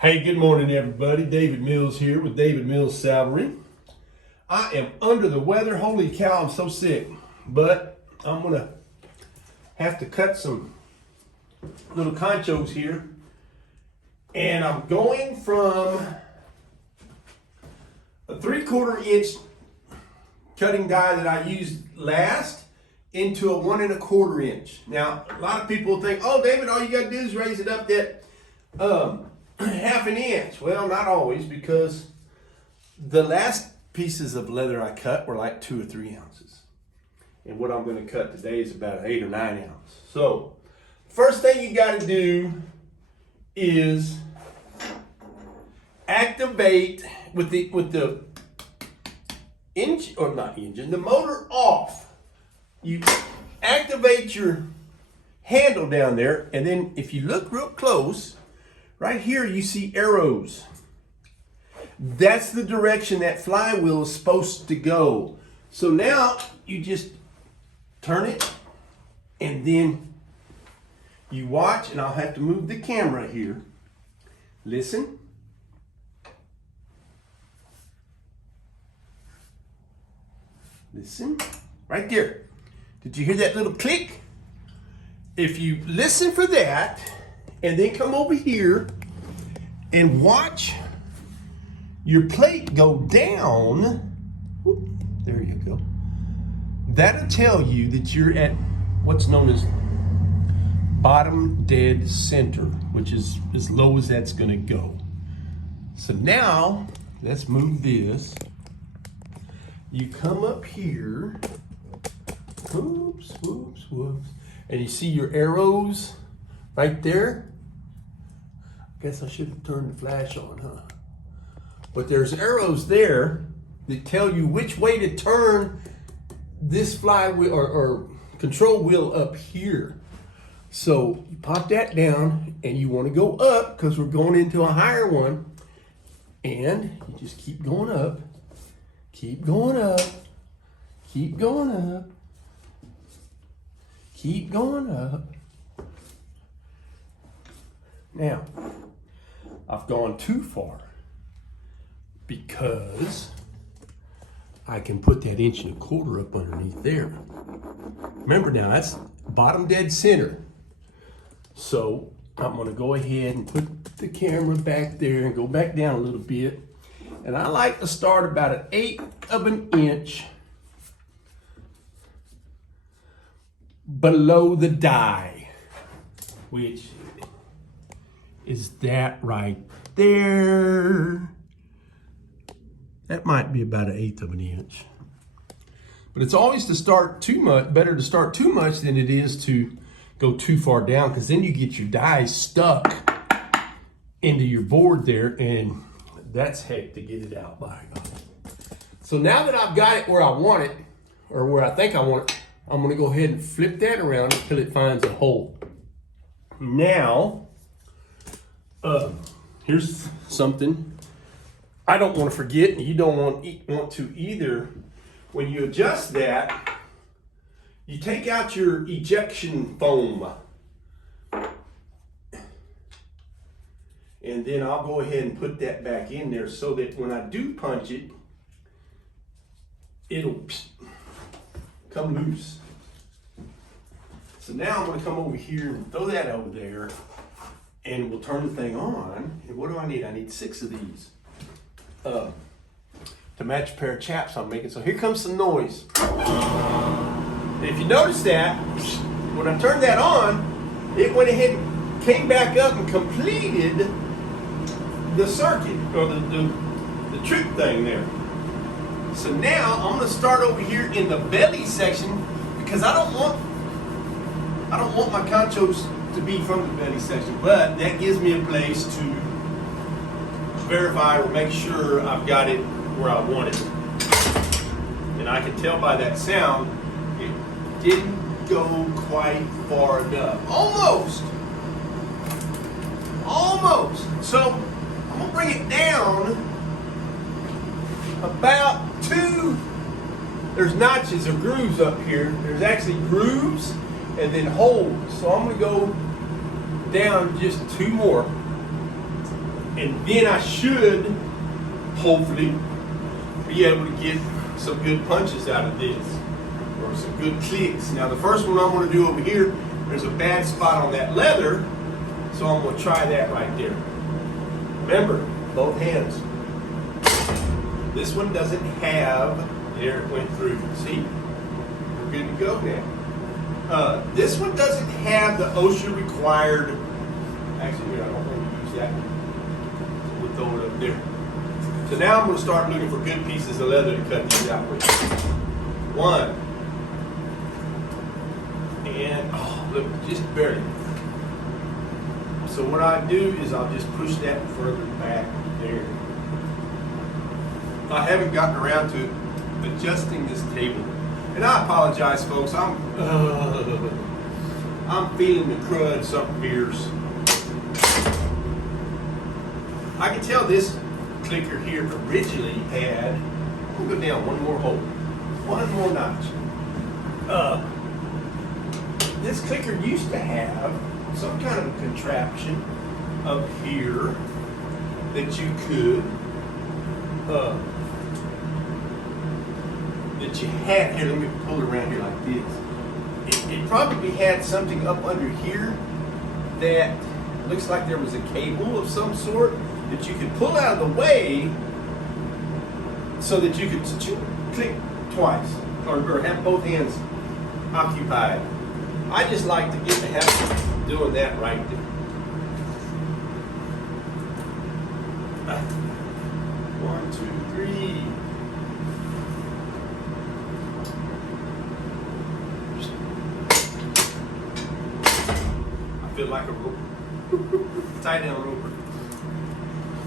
Hey, good morning, everybody. David Mills here with David Mills Salary. I am under the weather. Holy cow, I'm so sick. But I'm going to have to cut some little conchos here. And I'm going from a 3/4 inch cutting die that I used last into a 1 1/4 inch. Now, a lot of people think, oh, David, all you got to do is raise it up that half an inch. Well, not always, because the last pieces of leather I cut were like 2 or 3 ounces. And what I'm going to cut today is about 8 or 9 ounces. So, first thing you got to do is activate with the the motor off. You activate your handle down there, and then if you look real close, right here you see arrows. That's the direction that flywheel is supposed to go. So now you just turn it, and then you watch, and I'll have to move the camera here. Listen. Listen. Right there. Did you hear that little click? If you listen for that, and then come over here and watch your plate go down. Whoop, there you go. That'll tell you that you're at what's known as bottom dead center, which is as low as that's going to go. So now, let's move this. You come up here. Whoops, whoops, whoops. And you see your arrows right there. Guess I should have turned the flash on, huh? But there's arrows there that tell you which way to turn this flywheel or control wheel up here. So you pop that down, and you want to go up because we're going into a higher one. And you just keep going up, keep going up, keep going up, keep going up. Now, I've gone too far because I can put that 1 1/4 up underneath there. Remember now, that's bottom dead center. So I'm going to go ahead and put the camera back there and go back down a little bit. And I like to start about 1/8 inch below the die, which is that right there. That might be about 1/8 inch. But it's always better to start too much than it is to go too far down, because then you get your die stuck into your board there, and that's heck to get it out by. So now that I've got it where I want it, or where I think I want it, I'm going to go ahead and flip that around until it finds a hole. Now, here's something I don't want to forget, and you don't want to either. When you adjust that, you take out your ejection foam. And then I'll go ahead and put that back in there so that when I do punch it, it'll come loose. So now I'm going to come over here and throw that over there, and we'll turn the thing on. And what do I need? I need 6 of these to match a pair of chaps I'm making. So here comes some noise. And if you notice that, when I turned that on, it went ahead and came back up and completed the circuit, or the trick thing there. So now I'm going to start over here in the belly section, because I don't want my conchos to be from the belly section, but that gives me a place to verify or make sure I've got it where I want it. And I can tell by that sound, it didn't go quite far enough. Almost. So I'm gonna bring it down about 2. There's notches or grooves up here. There's actually grooves and then holes. So I'm gonna go down just 2 more. And then I should, hopefully, be able to get some good punches out of this, or some good clicks. Now the first one I'm going to do over here, there's a bad spot on that leather, so I'm going to try that right there. Remember, both hands. This one doesn't have, there it went through. See, we're good to go now. This one doesn't have the OSHA required, actually here, I don't want to use that one. So we'll throw it up there. So now I'm going to start looking for good pieces of leather to cut these out with. One. And, oh, look, just barely. So what I do is I'll just push that further back there. I haven't gotten around to adjusting this table. And I apologize, folks. I'm feeling the crud some beers. I can tell this clicker here originally had, we'll go down one more hole, one more notch. This clicker used to have some kind of a contraption up here that you could, that you had, here let me pull it around here like this. It probably had something up under here that looks like there was a cable of some sort that you could pull out of the way so that you could click twice or have both hands occupied. I just like to get the habit of doing that right there. One, two, three. I feel like a rope. Tie down roper.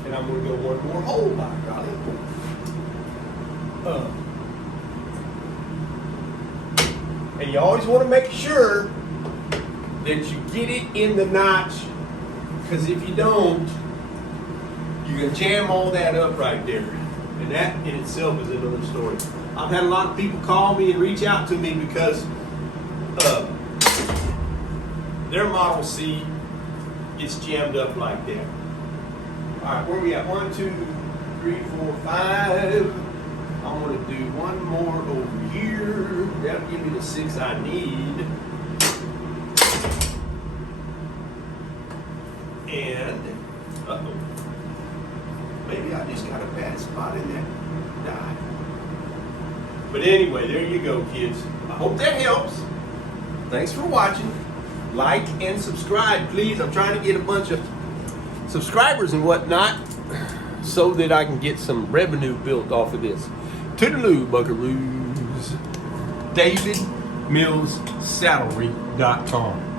And I'm going to go one more hole, by golly. And you always want to make sure that you get it in the notch, because if you don't, you can jam all that up right there. And that in itself is another story. I've had a lot of people call me and reach out to me because their Model C gets jammed up like that. All right, where are we at? 1, 2, 3, 4, 5. I'm going to do one more over here. That'll give me the 6 I need. And, maybe I just got a bad spot in that die. But anyway, there you go, kids. I hope that helps. Thanks for watching. Like and subscribe, please. I'm trying to get a bunch of subscribers and whatnot so that I can get some revenue built off of this. Toodaloo, buckaroos. DavidMillsSaddlery.com